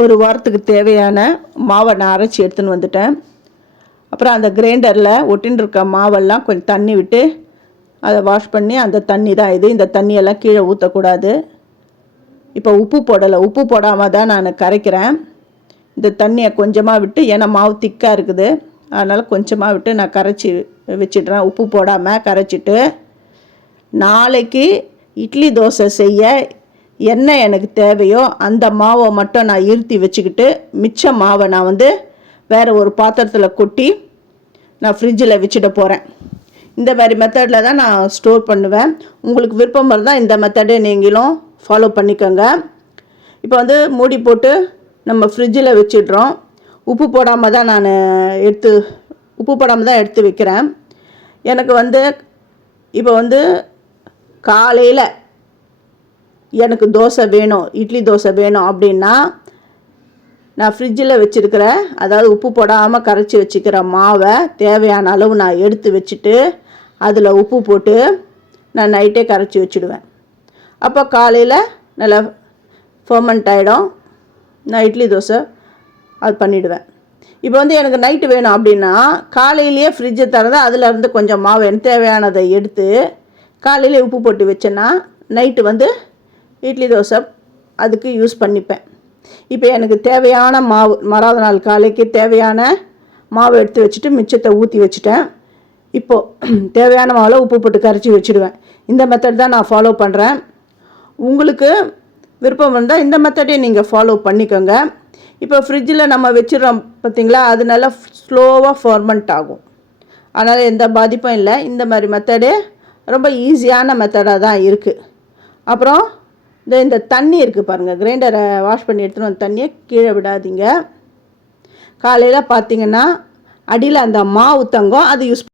ஒரு வாரத்துக்கு தேவையான மாவை நான் அரைச்சி எடுத்துன்னு வந்துட்டேன். அப்புறம் அந்த கிரைண்டரில் ஒட்டின்னு இருக்க மாவெல்லாம் கொஞ்சம் தண்ணி விட்டு அதை வாஷ் பண்ணி, அந்த தண்ணி தான் இது. இந்த தண்ணியெல்லாம் கீழே ஊற்றக்கூடாது. இப்போ உப்பு போடலை, உப்பு போடாமல் தான் நான் கரைக்கிறேன். இந்த தண்ணியை கொஞ்சமாக விட்டு, ஏன்னா மாவு திக்காக இருக்குது, அதனால் கொஞ்சமாக விட்டு நான் கரைச்சி வச்சிடுறேன். உப்பு போடாமல் கரைச்சிட்டு, நாளைக்கு இட்லி தோசை செய்ய என்ன எனக்கு தேவையோ அந்த மாவை மட்டும் நான் இருத்தி வச்சுக்கிட்டு, மிச்ச மாவை நான் வேறு ஒரு பாத்திரத்தில் கொட்டி நான் ஃப்ரிட்ஜில் வச்சுட போகிறேன். இந்த மாதிரி மெத்தடில் தான் நான் ஸ்டோர் பண்ணுவேன். உங்களுக்கு விருப்பம் இருந்தால் இந்த மெத்தடை நீங்களும் ஃபாலோ பண்ணிக்கோங்க. இப்போ மூடி போட்டு நம்ம ஃப்ரிட்ஜில் வச்சிடுறோம். உப்பு போடாமல் தான் நான் எடுத்து வைக்கிறேன். எனக்கு இப்போ காலையில் எனக்கு தோசை வேணும், இட்லி தோசை வேணும் அப்படின்னா, நான் ஃப்ரிட்ஜில் வச்சுருக்கிற, அதாவது உப்பு போடாமல் கரைச்சி வச்சுக்கிற மாவை தேவையான அளவு நான் எடுத்து வச்சுட்டு அதில் உப்பு போட்டு நான் நைட்டே கரைச்சி வச்சுடுவேன். அப்போ காலையில் நல்லா ஃபர்மெண்ட் ஆகிடும். நான் இட்லி தோசை அது பண்ணிவிடுவேன். இப்போ எனக்கு நைட்டு வேணும் அப்படின்னா, காலையிலேயே ஃப்ரிட்ஜை திறந்து அதிலேருந்து கொஞ்சம் மாவு எனக்கு தேவையானதை எடுத்து காலையிலே உப்பு போட்டு வச்சேன்னா நைட்டு இட்லி தோசை அதுக்கு யூஸ் பண்ணிப்பேன். இப்போ எனக்கு தேவையான மாவு, மறாத நாள் காலைக்கு தேவையான மாவு எடுத்து வச்சுட்டு மிச்சத்தை ஊற்றி வச்சுட்டேன். இப்போது தேவையான மாவில் உப்பு போட்டு கரைச்சி வச்சுடுவேன். இந்த மெத்தட் தான் நான் ஃபாலோ பண்ணுறேன். உங்களுக்கு விருப்பம் இருந்தால் இந்த மெத்தடையும் நீங்கள் ஃபாலோ பண்ணிக்கோங்க. இப்போ ஃப்ரிட்ஜில் நம்ம வச்சிடறோம் பார்த்திங்களா, அது நல்லா ஸ்லோவாக ஃபர்மெண்ட் ஆகும். அதனால் எந்த பாதிப்பும் இல்லை. இந்த மாதிரி மெத்தடே ரொம்ப ஈஸியான மெத்தடாக தான் இருக்குது. அப்புறம் இந்த தண்ணி இருக்குது பாருங்கள், கிரைண்டரை வாஷ் பண்ணி எடுத்துகிட்டு வந்த தண்ணியை கீழே விடாதீங்க. காலையில் பார்த்திங்கன்னா அடியில் அந்த மாவு தங்கம், அது யூஸ்